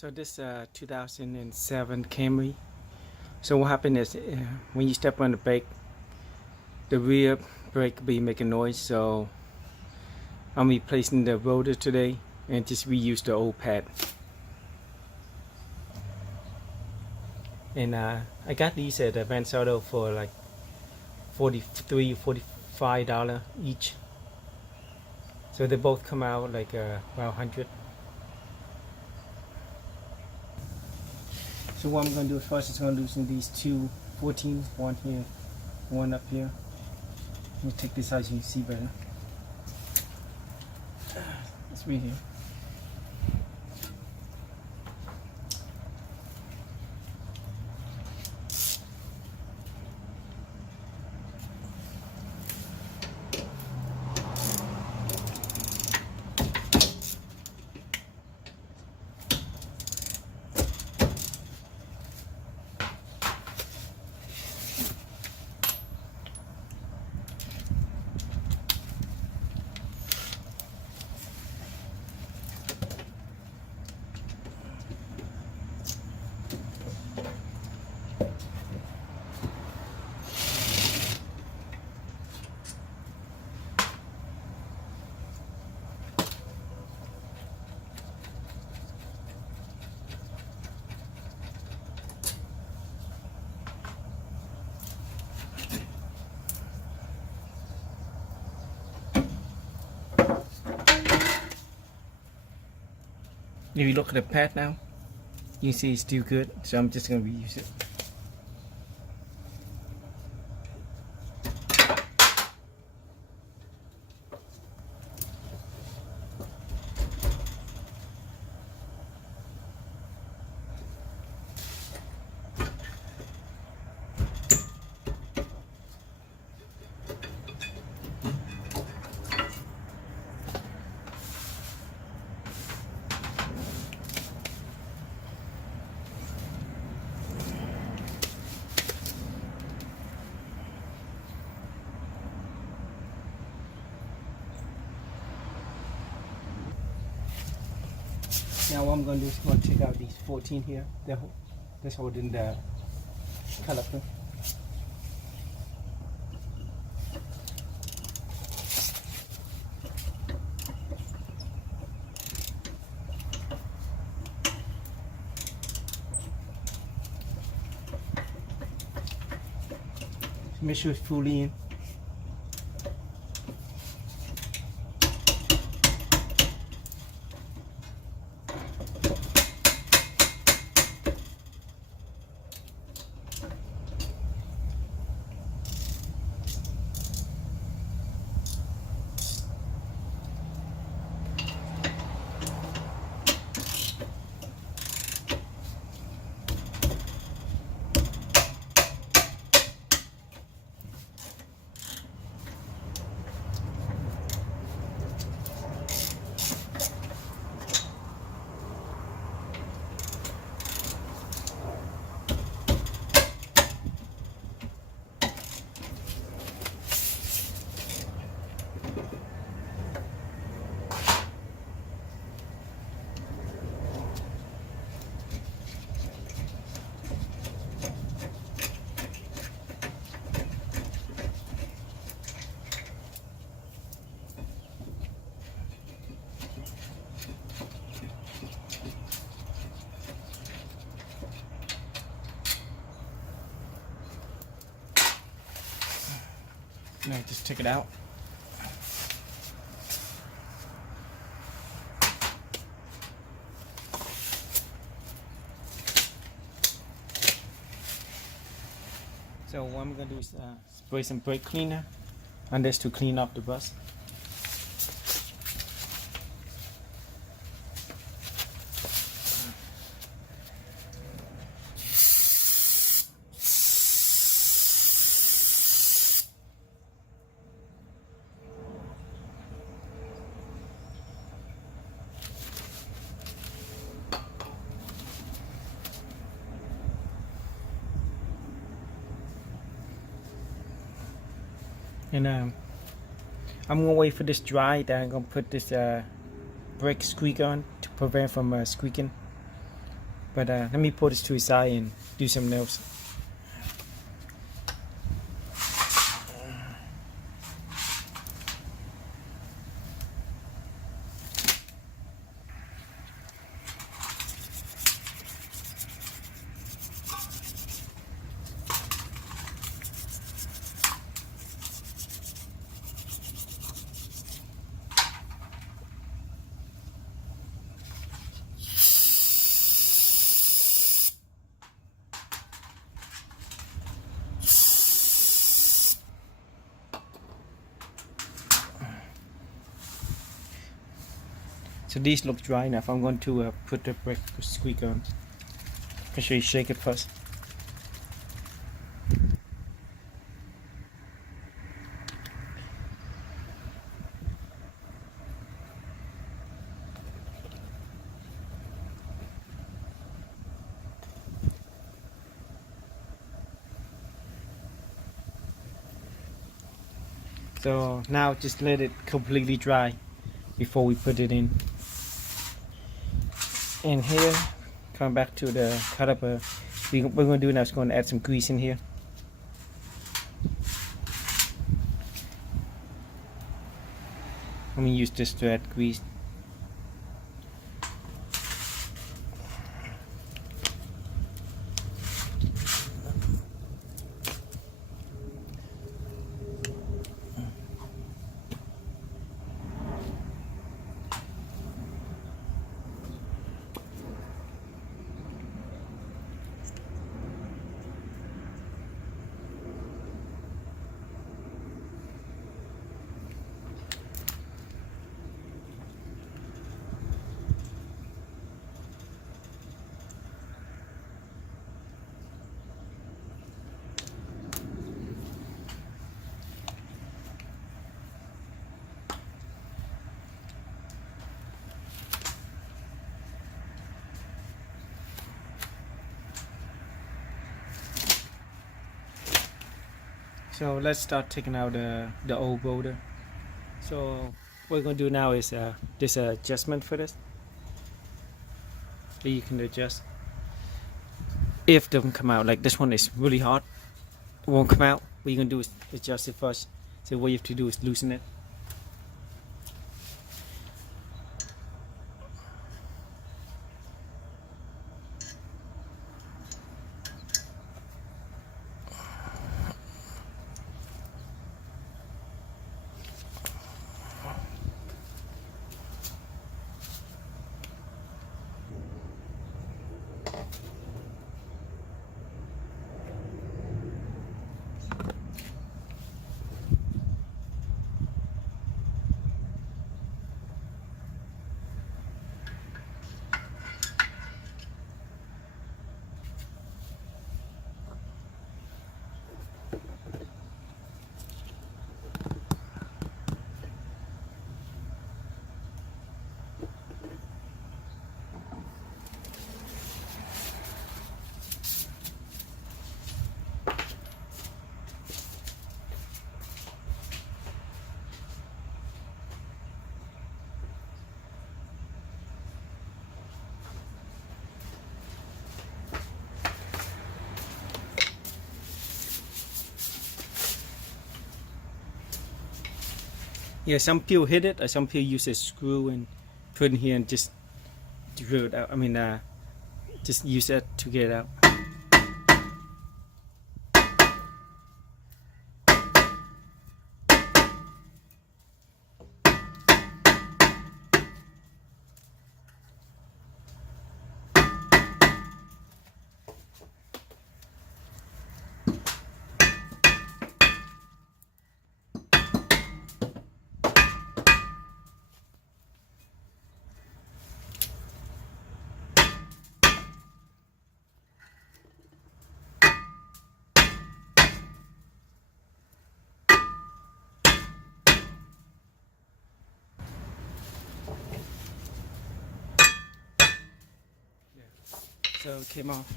So this 2007 Camry. So what happened is when you step on the brake, the rear brake be making noise. So I'm replacing the rotor today and just reuse the old pad. And I got these at Advance Auto for like $43, $45 each. So they both come out like about 100. So what I'm going to do first is going to loosen these two 14s, one here, one up here. Let me take this out so you can see better. It's right here. If you look at the pad now, you see it's still good, so I'm just going to reuse it. Now what I'm going to do is going to take out these 14 here. That's holding the caliper. Make sure it's fully in. Now just take it out. So what I'm going to do is spray some brake cleaner on this to clean up the rust. And I'm gonna wait for this dry. Then I'm gonna put this brake squeak on to prevent from squeaking. But let me put this to the side and do something else. So these look dry enough. I'm going to put the brake squeak on. I'll show you shake it first. So now just let it completely dry before we put it in. And here, come back to the caliper. What we're going to do now is going to add some grease in here. I'm going to use this to add grease. So let's start taking out the old boulder. So what we're going to do now is this adjustment for this. That you can adjust. If it doesn't come out, like this one is really hot, it won't come out. What you're going to do is adjust it first. So what you have to do is loosen it. Yeah, some people hit it, or some people use a screw and put in here and just drill it out. I mean, just use it to get it out. So it came off.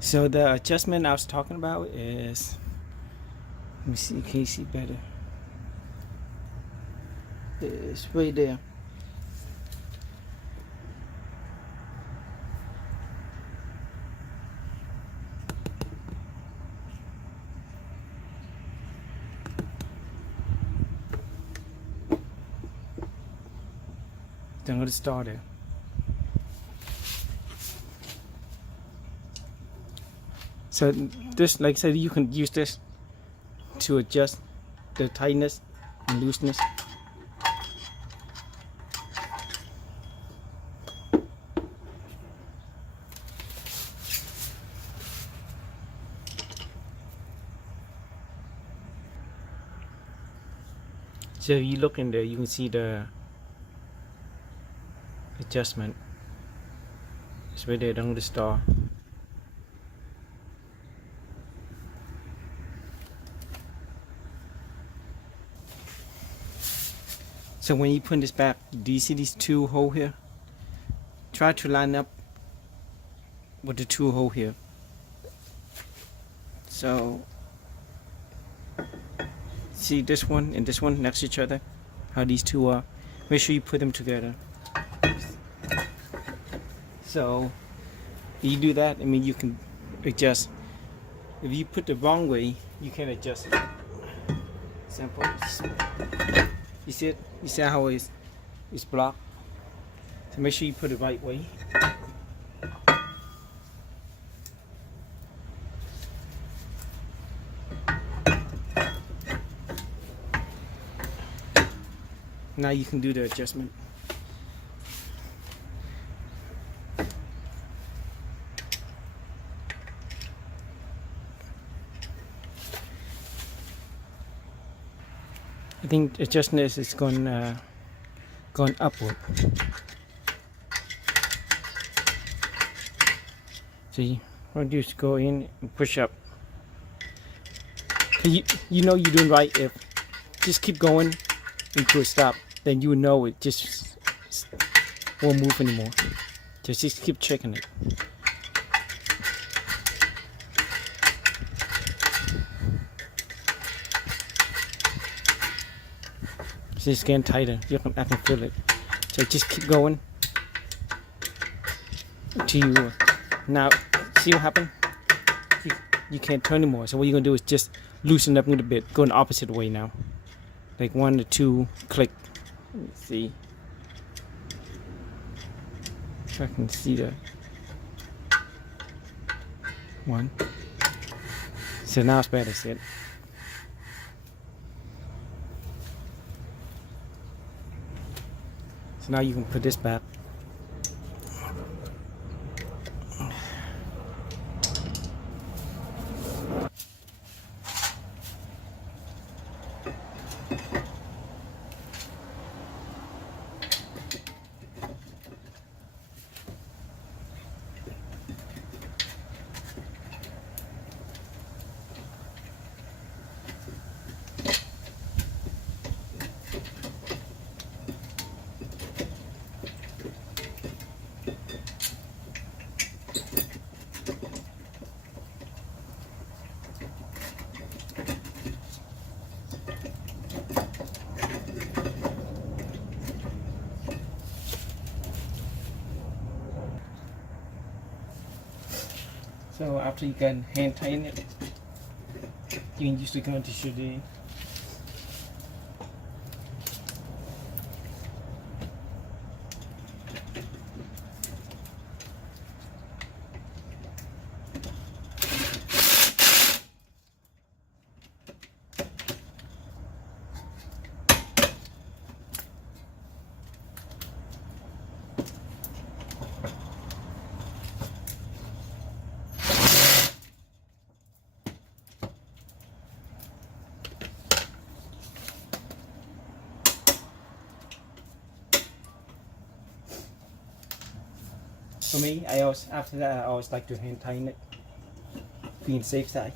So the adjustment I was talking about is, let me see, can you see better? It's right there. Then I'm gonna start it. So this, like I said, you can use this to adjust the tightness and looseness. So if you look in there, you can see the adjustment. It's right there on the star. So when you put this back, do you see these two holes here? Try to line up with the two holes here. So see this one and this one next to each other, how these two are. Make sure you put them together. So you do that, I mean, you can adjust. If you put the wrong way, you can adjust it. Simple. You see it? You see how it's blocked? So make sure you put it the right way. Now you can do the adjustment. I think adjusting this is going upward. See, what do you just go in and push up? You know you're doing right if just keep going until it stop. Then you know it just won't move anymore. Just keep checking it. It's getting tighter. I can feel it. So just keep going until you. Now, see what happened? You can't turn anymore. So what you're gonna do is just loosen up a little bit. Go in the opposite way now. Like 1 to 2, click. Let me see. If I can see that. 1. So now it's better, see it? So now you can put this back. So after you can hand tighten it, you can use the gun to shoot it. For me, after that I always like to hand tighten it, being safe side.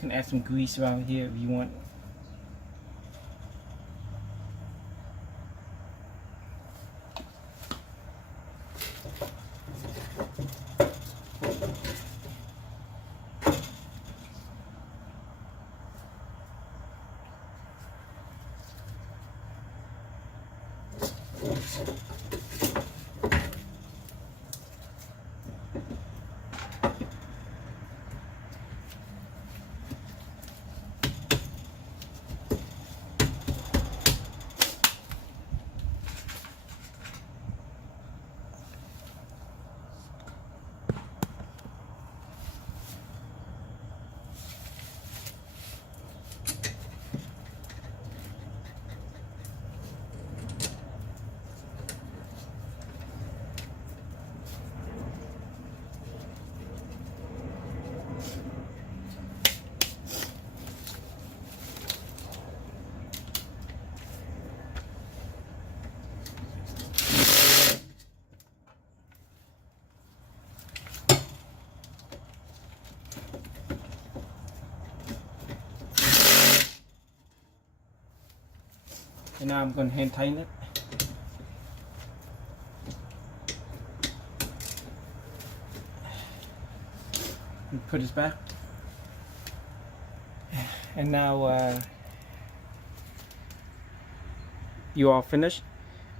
can add some grease around here if you want. And now I'm going to hand tighten it. And put it back. And now you all finished.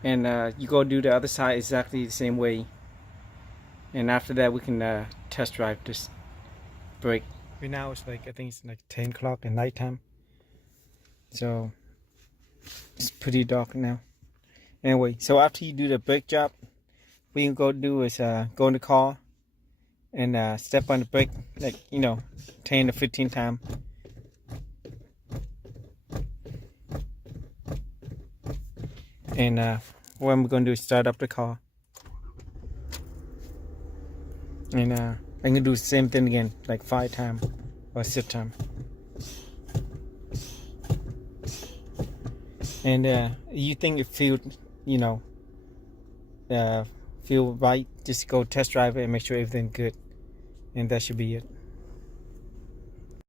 And you go do the other side exactly the same way. And after that we can test drive this brake. Right now it's like, I think it's like 10 o'clock at nighttime. So it's pretty dark now. Anyway, so after you do the brake job, what you can go do is go in the car and step on the brake, like, 10 to 15 times. And what I'm going to do is start up the car. And I'm going to do the same thing again, like 5 times or 6 times. And you think it feels, feel right, just go test drive it and make sure everything's good. And that should be it.